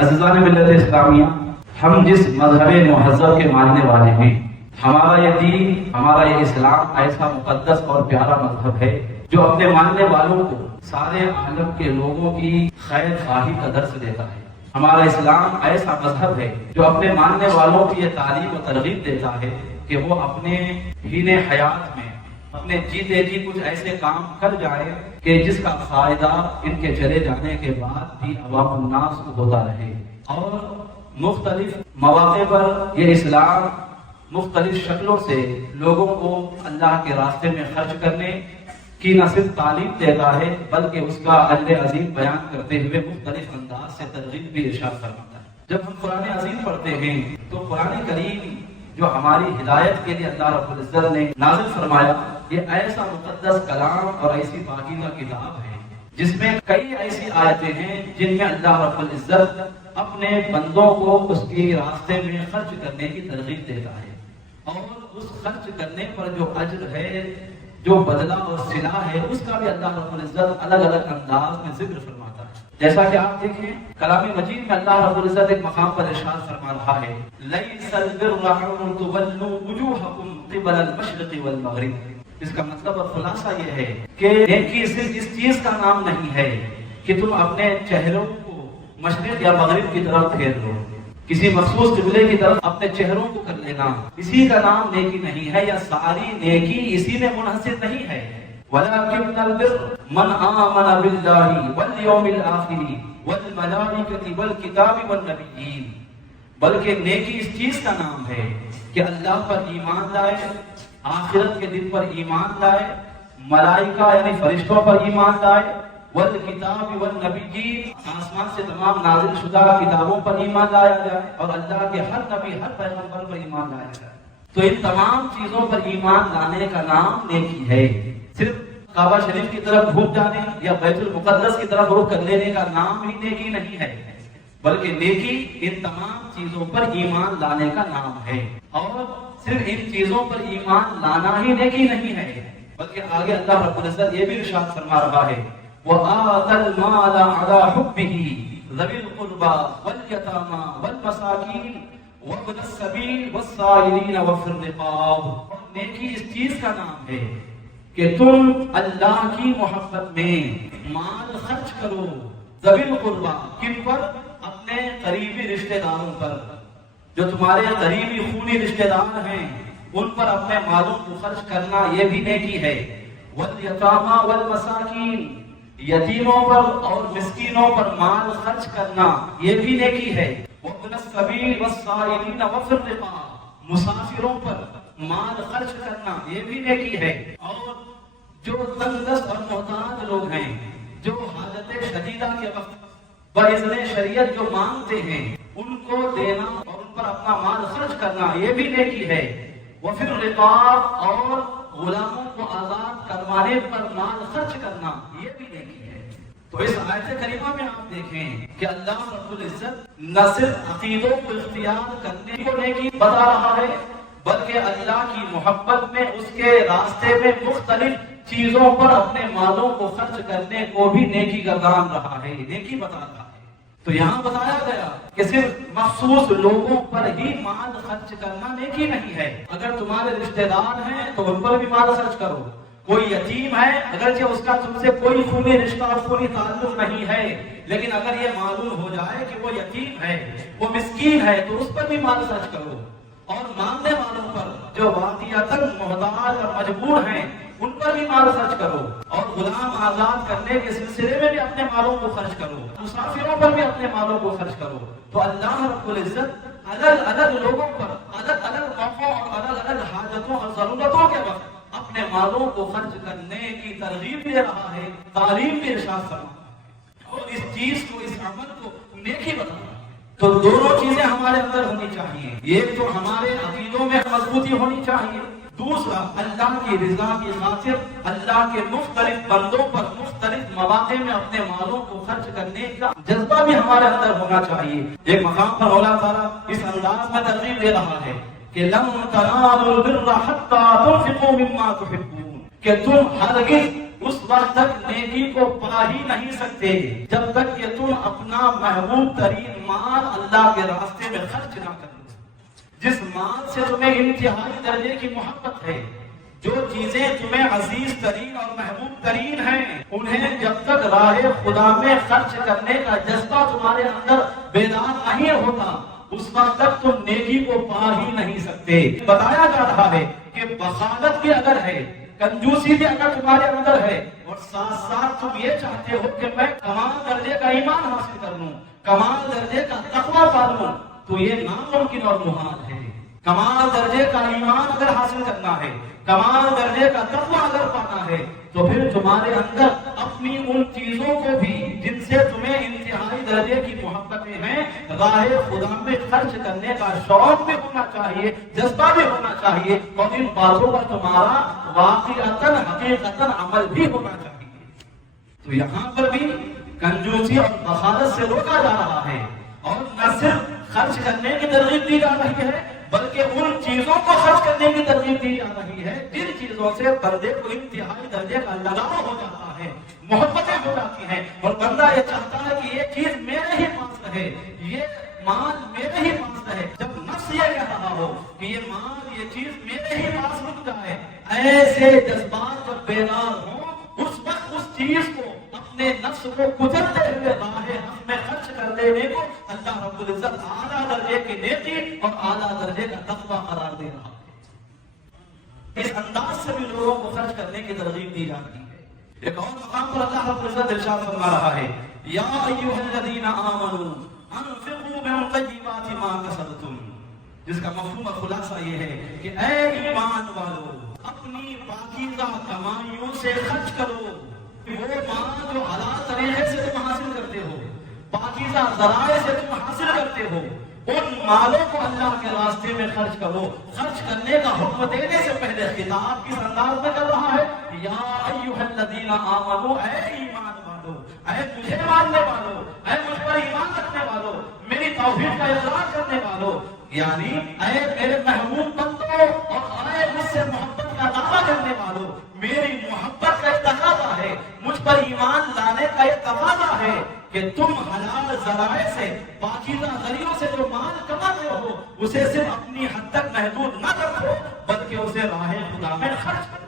عزیزان ملت اسلامیہ، ہم جس مذہب مہذب کے ماننے والے ہیں، ہمارا یہ دین، ہمارا یہ اسلام ایسا مقدس اور پیارا مذہب ہے جو اپنے ماننے والوں کو سارے عالم کے لوگوں کی خیر خواہی کا درس دیتا ہے۔ ہمارا اسلام ایسا مذہب ہے جو اپنے ماننے والوں کی یہ تعلیم و ترغیب دیتا ہے کہ وہ اپنے ہین حیات میں اپنے جیتے جی کچھ ایسے کام کر جائے کہ جس کا فائدہ ان کے چلے جانے کے بعد بھی عوام الناس کو ہوتا رہے۔ اور مختلف مواقع پر یہ اسلام مختلف شکلوں سے لوگوں کو اللہ کے راستے میں خرچ کرنے کی نہ صرف تعلیم دیتا ہے بلکہ اس کا اجر عظیم بیان کرتے ہوئے مختلف انداز سے ترغیب بھی ارشاد فرماتا ہے۔ جب ہم قرآن عظیم پڑھتے ہیں تو قرآن کریم جو ہماری ہدایت کے لیے اللہ رب العزت نے نازل فرمایا، یہ ایسا مقدس کلام اور ایسی پاکیزہ کتاب ہے جس میں کئی ایسی آیتیں ہیں جن میں اللہ رب العزت اپنے بندوں کو اس کے راستے میں خرچ کرنے کی ترغیب دیتا ہے، اور اس خرچ کرنے پر جو اجر ہے، جو بدلہ اور صلہ ہے، اس کا بھی اللہ رب العزت الگ الگ انداز میں ذکر فرماتا ہے۔ جیسا کہ آپ دیکھیں کلام مجید میں اللہ رب العزت ایک مقام پر ارشاد فرما رہا ہے، لیس البر ان تولوا وجوہکم قبل المشرق والمغرب۔ اس کا مطلب اور خلاصہ یہ ہے کہ نیکی صرف اس چیز کا نام نہیں ہے کہ تم اپنے چہروں کو مشرق یا مغرب کی طرف پھیر لو، کسی مخصوص قبلے کی طرف اپنے چہروں کو کر لینا، اسی کا نام نیکی نہیں ہے، یا ساری نیکی اسی میں منحصر نہیں ہے۔ وَلَكِنَّ الْبِرَّ مَنْ آمَنَ بِاللَّهِ وَالْيَوْمِ الْآخِرِ وَالْمَلَائِكَةِ وَالْكِتَابِ وَالنَّبِيِّينَ، بلکہ نیکی اس چیز کا نام ہے کہ اللہ پر ایمان لائے، آخرت کے دن پر ایمان لائے، ملائکہ یعنی فرشتوں پر ایمان لائے، والکتاب والنبیین، آسمان سے تمام نازل شدہ کتابوں پر ایمان لایا جائے، اور اللہ کے ہر نبی ہر پیغمبر پر ایمان لایا جائے۔ تو ان تمام چیزوں پر ایمان لانے کا نام نیکی ہے۔ صرف کعبہ شریف کی طرف گھوم جانے یا بیت المقدس کی طرف رخ کر لینے کا نام ہی نیکی نہیں ہے، بلکہ نیکی ان تمام چیزوں پر ایمان لانے کا نام ہے۔ اور صرف ان چیزوں پر ایمان لانا ہی نیکی نہیں ہے، بلکہ آگے اللہ رب العزت یہ بھی ارشاد فرما رہا ہے، وَآتَى الْمَالَ عَلَى حُبِّهِ ذَوِي الْقُرْبَى وَالْيَتَامَى وَالْمَسَاكِينِ وَابْنَ السَّبِيلِ وَالسَّائِلِينَ وَفِي الرِّقَابِ۔ نیکی اس چیز کا نام ہے کہ تم اللہ کی محبت میں مال خرچ کرو، ذوی القربى، کن پر؟ اپنے قریبی رشتہ داروں پر، جو تمہارے قریبی خونی رشتہ دار ہیں ان پر اپنے مالوں کو خرچ کرنا یہ بھی نیکی ہے۔ والیتامی والمساکین، یتیموں پر اور مسکینوں پر مال خرچ کرنا یہ بھی نیکی ہے۔ وابن السبیل والسائلین وفی الرقاب، مسافروں پر مال خرچ کرنا یہ بھی نیکی ہے۔ اور جو تنگ دست اور محتاج لوگ ہیں، جو حاجت شدیدہ کے وقت باذن شریعت جو مانگتے ہیں ان کو دینا اور ان پر اپنا مال خرچ کرنا یہ بھی نیکی ہے۔ وفی الرقاب، اور غلاموں کو آزاد کروانے پر مال خرچ کرنا یہ بھی نیکی ہے۔ تو اس آیت کریمہ میں آپ دیکھیں کہ اللہ رب العزت نہ صرف عقیدوں کو اختیار کرنے کو نیکی بتا رہا ہے بلکہ اللہ کی محبت میں اس کے راستے میں مختلف چیزوں پر اپنے مالوں کو خرچ کرنے کو بھی نیکی گردان رہا ہے، نیکی بتا رہا ہے۔ تو یہاں بتایا گیا کہ صرف مخصوص لوگوں پر ہی مال خرچ کرنا نیکی نہیں ہے۔ اگر تمہارے رشتہ دار ہیں تو ان پر بھی مال خرچ کرو، کوئی یتیم ہے اگرچہ اس کا تم سے کوئی خونی رشتہ اور خونی تعلق نہیں ہے، لیکن اگر یہ معلوم ہو جائے کہ وہ یتیم ہے، وہ مسکین ہے، تو اس پر بھی مال خرچ کرو۔ اور مانگنے والوں پر جو واقعتاً محتاج اور مجبور ہیں ان پر بھی مال خرچ کرو، اور غلام آزاد کرنے کے سلسلے میں بھی اپنے مالوں کو خرچ کرو، مسافروں پر بھی اپنے مالوں کو خرچ کرو۔ تو اللہ رب العزت الگ الگ لوگوں پر الگ الگ موقعوں اور الگ الگ حاجتوں اور ضرورتوں کے وقت اپنے مالوں کو خرچ کرنے کی ترغیب دے رہا ہے، تعلیم بھی ارشاد فرما رہا ہے، اور اس چیز کو، اس عمل کو نیکی بتا رہا ہے۔ تو دونوں چیزیں ہمارے اندر ہونی چاہیے، ایک تو ہمارے عقیدوں میں مضبوطی ہونی چاہیے، دوسرا اللہ کی رضا کی خاطر اللہ کے مختلف بندوں پر مختلف مواقع میں اپنے مالوں کو خرچ کرنے کا جذبہ بھی ہمارے اندر ہونا چاہیے۔ ایک مقام پر مولا تعالیٰ اس انداز میں ترغیب دے رہا ہے کہ لن تنالوا البر حتى تنفقوا مما تحبون، کہ تم ہرگز اس وقت تک نیکی کو پا ہی نہیں سکتے جب تک کہ تم اپنا محبوب ترین مال اللہ کے راستے میں خرچ نہ کرو۔ جس مال سے تمہیں انتہائی درجے کی محبت ہے، جو چیزیں تمہیں عزیز ترین اور محبوب ترین ہیں، انہیں جب تک راہ خدا میں خرچ کرنے کا جذبہ تمہارے اندر بیدار نہیں ہوتا، اس وقت تک تم نیکی کو پا ہی نہیں سکتے۔ بتایا جا رہا ہے کہ بخالت بھی اگر ہے، کنجوسی بھی اگر تمہارے اندر ہے، اور ساتھ ساتھ تم یہ چاہتے ہو کہ میں کمال درجے کا ایمان حاصل کر لوں، کمال درجے کا تقویٰ پا لوں، تو یہ ناممکن اور محال ہے۔ کمال درجے کا ایمان اگر حاصل کرنا ہے، کمال درجے کا تقویٰ اگر پانا ہے، تو پھر تمہارے اندر اپنی ان چیزوں کو بھی جن سے تمہیں انتہائی درجے کی محبتیں ہیں، راہ خدا میں خرچ کرنے کا شوق بھی ہونا چاہیے، جذبہ بھی ہونا چاہیے، اور ان باتوں پر تمہارا واقعتاً حقیقتاً عمل بھی ہونا چاہیے۔ تو یہاں پر بھی کنجوسی اور بخالت سے روکا جا رہا ہے، اور نہ صرف خرچ کرنے کی ترغیب دی جا رہی ہے، بلکہ ان چیزوں کو خرچ کرنے کی ترغیب دی جا رہی ہے جن چیزوں سے بندے کو انتہائی درجے کا لگاؤ ہو جاتا ہے، محبتیں ہو جاتی ہیں، اور بندہ یہ چاہتا ہے کہ یہ چیز میرے ہی پاس رہے، یہ مال میرے ہی پاس رہے۔ جب نفس یہ کہہ رہا ہو کہ یہ مال، یہ چیز میرے ہی پاس رک جائے، ایسے جذبات جب بیدار ہوں، اس وقت اس چیز کو، اپنے نفس کو کچلتے ہوئے راہ حق میں خرچ کر دینے کو اللہ رب العزت اعلیٰ درجے کی نیکی اور اعلیٰ درجے کا تقویٰ قرار دے رہا ہے۔ اس انداز سے بھی لوگوں کو خرچ کرنے کی ترغیب دی جاتی ہے۔ ایک اور مقام پر اللہ رب العزت ارشاد فرما رہا ہے، یا ایھا الذین آمنوا انفقوا من طیبات ما کسبتم، جس کا مفہوم اور خلاصہ یہ ہے کہ اے ایمان والو، اپنی پاکیزہ کمائیوں سے خرچ کرو، وہ مال جو حلال طریقے سے تم حاصل کرتے ہو، پاکیزہ ذرائع سے تم حاصل کرتے ہو، ان مالوں کو اللہ کے راستے میں خرچ کرو۔ خرچ کرنے کا حکم دینے سے پہلے خطاب کس انداز میں کر رہا ہے؟ یا ایھا الذین آمنوا، اے ایمان والو، اے مجھے ماننے والو، اے مجھ پر ایمان رکھنے والو، میری توحید کا اقرار کرنے والو، یعنی اے میرے محبوب بندو، اور اے مجھ سے محبت کا دعویٰ کرنے والو، میری محبت کا ایک تقاضا ہے، مجھ پر ایمان لانے کا ایک تقاضا ہے کہ تم حلال ذرائع سے، پاکیزہ ذریعوں سے جو مال کماتے ہو، اسے صرف اپنی حد تک محدود نہ رکھو، بلکہ اسے راہ خدا میں خرچ کرو۔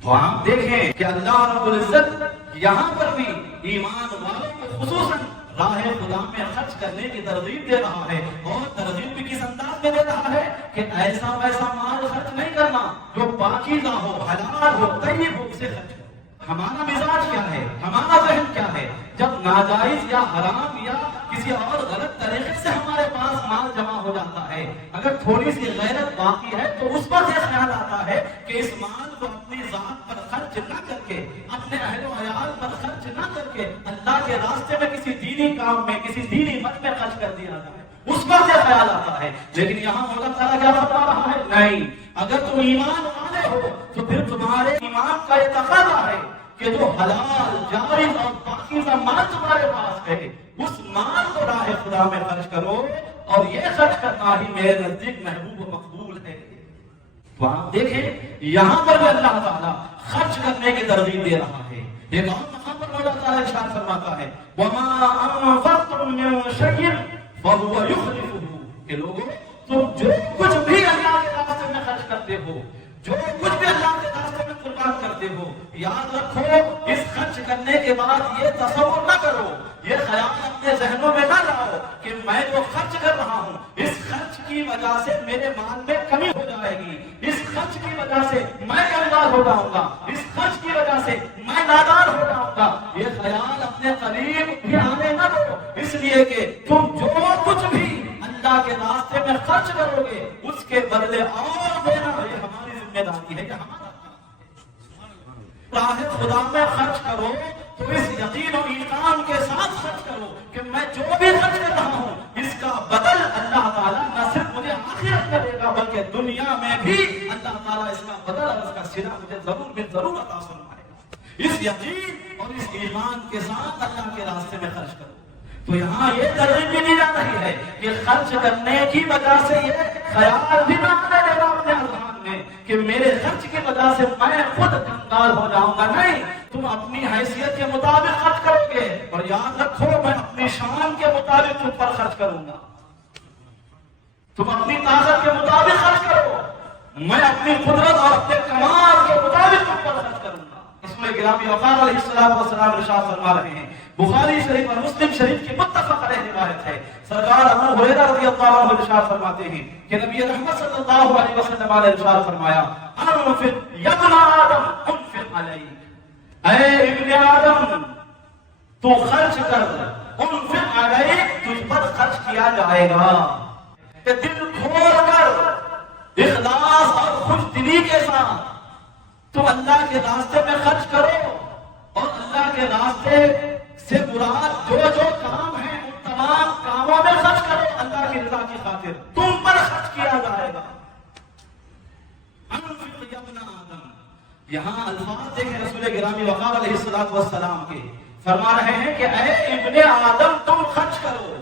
تو آپ دیکھیں کہ اللہ رب العزت یہاں پر بھی ایمان والوں کو خصوصاً راہ خدا میں خرچ کرنے کی ترغیب دے رہا ہے، اور ترغیب بھی کس انداز میں دے رہا ہے کہ ایسا ویسا مال خرچ نہیں کرنا جو پاکیزہ ہو، حلال ہو، طیب ہو، اسے خرچ کرو۔ ہمارا مزاج کیا ہے، ہمارا ذہن کیا ہے؟ جب ناجائز یا حرام یا کسی اور غلط طریقے سے ہمارے پاس مال جمع ہو جاتا ہے، اگر تھوڑی سی غیرت باقی ہے تو اس پر یہ خیال آتا ہے کہ اس مال کو اپنی ذات پر خرچ نہ کر کے، اپنے اہل و عیال پر خرچ نہ کر کے، اللہ کے راستے میں کسی دینی کام میں، کسی دینی مت میں خرچ کر دیا جائے، اس پر یہ خیال آتا ہے۔ لیکن یہاں مولا تعالیٰ کیا فرما رہا ہے؟ نہیں، اگر تم ایمان والے ہو تو پھر تمہارے ایمان کا یہ تقاضا ہے کہ جو حلال، جائز اور پاکیزہ مال تمہارے پاس ہے، اس مال کو راہ خدا میں خرچ کرو، اور یہ خرچ کرنا ہی میرے نزدیک محبوب و مقبول ہے۔ تو آپ دیکھیں یہاں پر بھی اللہ تعالیٰ خرچ کرنے کی ترغیب دے رہا ہے۔ ایک اور مقام پر مولا تعالیٰ ارشاد فرماتا ہے، وَمَا أَنفَقْتُم مِّن شَيْءٍ فَهُوَ يُخْلِفُهُ، کہ لوگوں تم جو کچھ بھی اللہ کے راستے میں خرچ کرتے ہو، جو کچھ بھی اللہ کے راستے میں قربان کرتے ہو، یاد رکھو اس خرچ کرنے کے بعد یہ تصور نہ کرو، یہ خیال اپنے ذہنوں میں نہ لاؤ کہ میں جو خرچ کر رہا ہوں اس خرچ کی وجہ سے میرے مال میں کمی ہو جائے گی، اس خرچ کی وجہ سے میں کمزور ہو جاؤں گا، اس خرچ کی وجہ سے میں نادار ہو جاؤں گا۔ یہ خیال اپنے قریب بھی آنے نہ دو، اس لیے کہ تم جو کچھ بھی اللہ کے راستے میں خرچ کرو گے اس کے بدلے اور دینا یہ ہماری ذمہ داری ہے، یہ ہمارا راہ خدا میں خرچ کرو تو اس یقین و ایمان کے ساتھ خرچ کرو کہ میں جو بھی خرچ کر رہا ہوں اس کا بدل اللہ تعالیٰ نہ صرف مجھے آخرت میں دے گا بلکہ دنیا میں بھی اللہ تعالیٰ اس کا بدل اور اس کا صلہ مجھے ضرور عطا فرمائے گا۔ اس یقین اور اس ایمان کے ساتھ اللہ کے راستے میں خرچ کرو۔ تو یہاں یہ ترغیب بھی دی جا رہی ہے کہ خرچ کرنے کی وجہ سے یہ خیال بھی نہ آنے دینا اپنے اذہان میں کہ میرے خرچ کی وجہ سے میں خود کنگال ہو جاؤں گا۔ نہیں، تم اپنی حیثیت کے مطابق خرچ کرو گے، اور یاد رکھو میں اپنی شان کے مطابق تم پر خرچ کروں گا۔ تم اپنی طاقت کے مطابق خرچ کرو، میں اپنی قدرت اور اپنے کمال کے مطابق تم پر خرچ کروں گا۔ اس میں گرامی وقار علیہ السلام ارشاد فرما رہے ہیں، بخاری شریف اور مسلم شریف کی متفق علیہ روایت ہے، سرکار ابو ہریرہ رضی اللہ عنہ ارشاد فرماتے ہیں کہ نبی رحمت صلی اللہ علیہ وسلم نے ارشاد فرمایا، انفق یا ابن آدم انفق علیک، اے ابن آدم تو خرچ کر، انفق علیک تجھ پر خرچ کیا جائے گا، کہ دل کھول کر اخلاص اور خوش دلی کے ساتھ تم اللہ کے راستے میں خرچ کرو، اور اللہ کے راستے سے مراد جو جو کام ہیں ان تمام کاموں میں خرچ کرو، اللہ کی رضا کی خاطر تم پر خرچ کیا جائے گا۔ انفق یا ابن آدم، یہاں الفاظ دیکھیں رسول گرامی وقار علیہ السلام کے، فرما رہے ہیں کہ اے ابن آدم تم خرچ کرو۔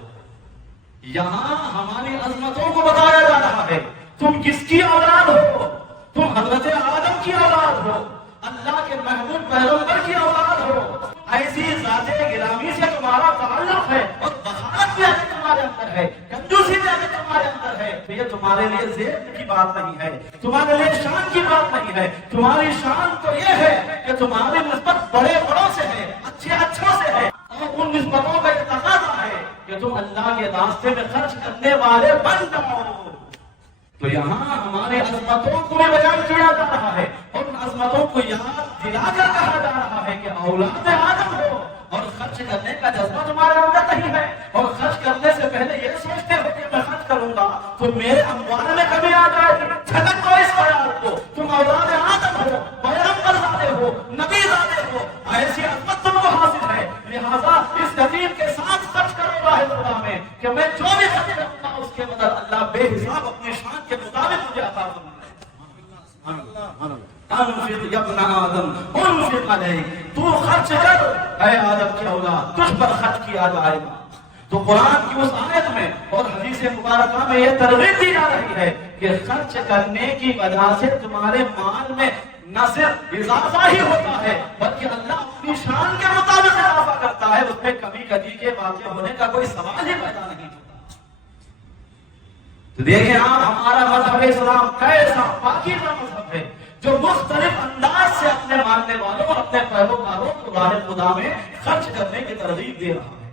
یہاں ہماری عظمتوں کو بتایا جا رہا ہے، تم کس کی اولاد ہو؟ تم حضرت آدم کی اولاد ہو، اللہ کے محبوب پیغمبر کی اولاد ہو، ایسی ذات گرامی سے تمہارا تعلق ہے، اور بخارت بھی اگر تمہارے اندر ہے، کنجوسی بھی اگر تمہارے اندر ہے، تو یہ تمہارے لیے زیب کی بات نہیں ہے، تمہارے لیے شان کی بات نہیں ہے۔ تمہاری شان تو یہ ہے کہ تمہاری نسبت بڑے بڑوں سے ہے، اچھے اچھوں سے ہے، اور ان نسبتوں کا یہ تقاضا ہے کہ تم اللہ کے راستے میں خرچ کرنے والے بن جاؤ۔ تو یہاں ہمارے عظمتوں کو بھی بیان کیا جا رہا ہے، اور ان عظمتوں کو یاد دلا کر کہا جا رہا ہے کہ اولاد آدم ہو، اور خرچ کرنے کا جذبہ تمہارے اندر نہیں ہے، اور خرچ کرنے سے پہلے یہ سوچتے ہو کہ میں خرچ کروں گا تو میرے اموال میں کمی آ جائے گی، جھٹک دو اس خیال کو، تم اولاد آدم ہو، پیغمبر زادے ہو، نبی زادے ہو، ایسی عظمت تم کو حاصل ہے، لہذا اس یقین کے ساتھ خرچ کرو راہ خدا میں کہ میں جو بھی خرچ کروں گا اس کے بدل اللہ بے حساب اپنی شان کے مطابق مجھے عطا فرمائے۔ انفق یا ابن آدم انفق علیک، تو خرچ کر اے آدم کی اولاد، تجھ پر خرچ کیا جائے گا۔ تو قرآن کی اس آیت میں اور حدیث مبارکہ میں یہ ترغیب دی جا رہی ہے کہ خرچ کرنے کی وجہ سے تمہارے مال میں نہ صرف اضافہ ہی ہوتا ہے بلکہ اللہ اپنی شان کے مطابق اضافہ کرتا ہے، اس میں کبھی کبھی کے واقع ہونے کا کوئی سوال ہی پیدا نہیں ہوتا۔ تو دیکھیں آپ، ہمارا مذہب اسلام کیسا پاکیزہ مذہب ہے جو مختلف انداز سے اپنے ماننے والوں اور اپنے پیروکاروں کو راہ خدا میں خرچ کرنے کی ترغیب دے رہا ہے۔